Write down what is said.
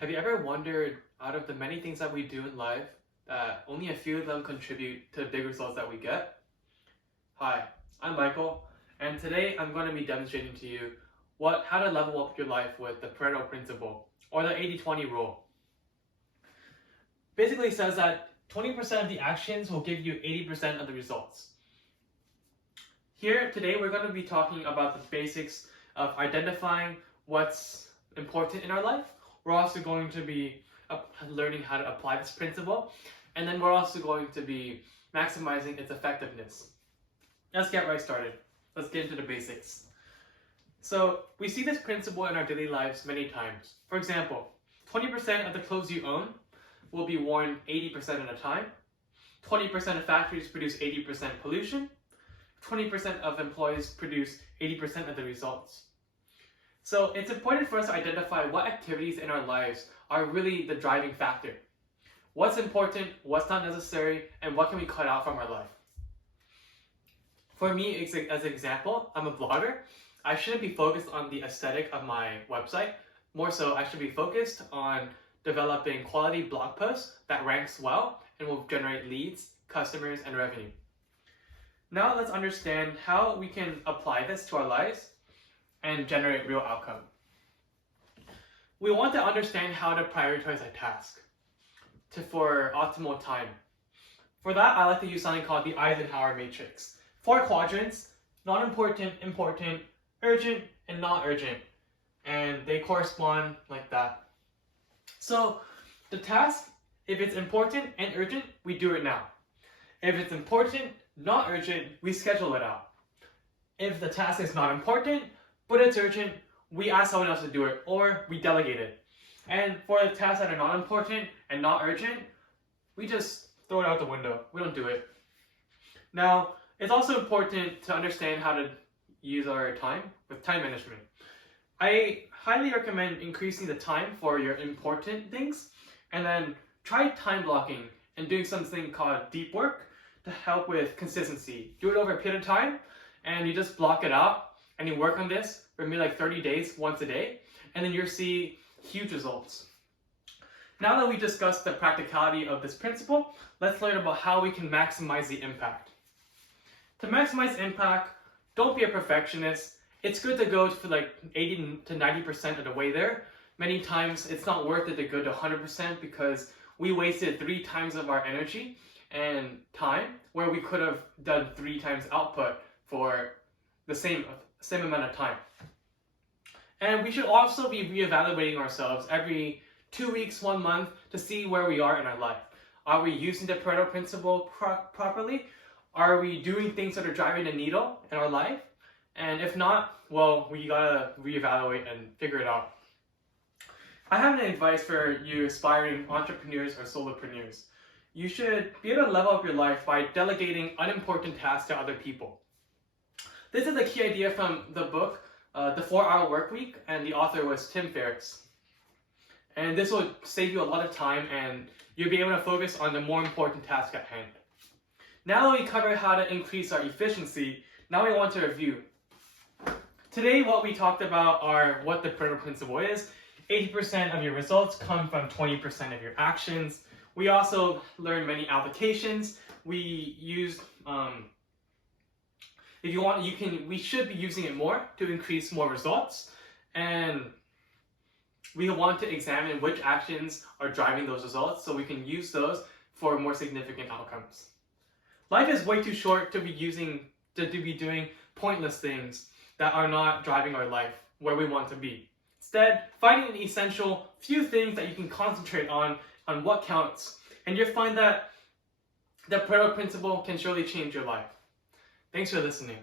Have you ever wondered, out of the many things that we do in life, that only a few of them contribute to the big results that we get? Hi, I'm Michael, and today I'm going to be demonstrating to you how to level up your life with the Pareto principle, or the 80-20 rule. Basically, it says that 20% of the actions will give you 80% of the results. Here, today, we're going to be talking about the basics of identifying what's important in our life. We're also going to be learning how to apply this principle, and then we're also going to be maximizing its effectiveness. Let's get right started. Let's get into the basics. So we see this principle in our daily lives many times. For example, 20% of the clothes you own will be worn 80% of the time. 20% of factories produce 80% pollution. 20% of employees produce 80% of the results. So it's important for us to identify what activities in our lives are really the driving factor. What's important, what's not necessary, and what can we cut out from our life. For me, as an example, I'm a blogger. I shouldn't be focused on the aesthetic of my website. More so, I should be focused on developing quality blog posts that ranks well and will generate leads, customers, and revenue. Now let's understand how we can apply this to our lives and generate real outcome. We want to understand how to prioritize a task for optimal time. For that, I like to use something called the Eisenhower matrix. 4 quadrants: not important, important, urgent, and not urgent. And they correspond like that. So the task, if it's important and urgent, we do it now. If it's important, not urgent, we schedule it out. If the task is not important, but it's urgent, we ask someone else to do it, or we delegate it. And for the tasks that are not important and not urgent, we just throw it out the window. We don't do it. Now, it's also important to understand how to use our time with time management. I highly recommend increasing the time for your important things, and then try time blocking and doing something called deep work to help with consistency. Do it over a period of time, and you just block it out, and you work on this for maybe like 30 days, once a day, and then you'll see huge results. Now that we discussed the practicality of this principle, let's learn about how we can maximize the impact. To maximize impact, don't be a perfectionist. It's good to go for like 80 to 90% of the way there. Many times it's not worth it to go to 100% because we wasted 3 times of our energy and time where we could have done 3 times output for the same amount of time. And we should also be reevaluating ourselves every 2 weeks, 1 month to see where we are in our life. Are we using the Pareto principle properly? Are we doing things that are driving the needle in our life? And if not, well, we gotta reevaluate and figure it out. I have an advice for you aspiring entrepreneurs or solopreneurs. You should be able to level up your life by delegating unimportant tasks to other people. This is a key idea from the book, The 4-Hour Workweek, and the author was Tim Ferriss. And this will save you a lot of time, and you'll be able to focus on the more important task at hand. Now that we covered how to increase our efficiency, now we want to review. Today, what we talked about are what the Pareto principle is. 80% of your results come from 20% of your actions. We also learned many applications. We used, if you want, we should be using it more to increase more results. And we want to examine which actions are driving those results so we can use those for more significant outcomes. Life is way too short to be doing pointless things that are not driving our life where we want to be. Instead, finding an essential few things that you can concentrate on what counts. And you'll find that the Pareto principle can surely change your life. Thanks for listening.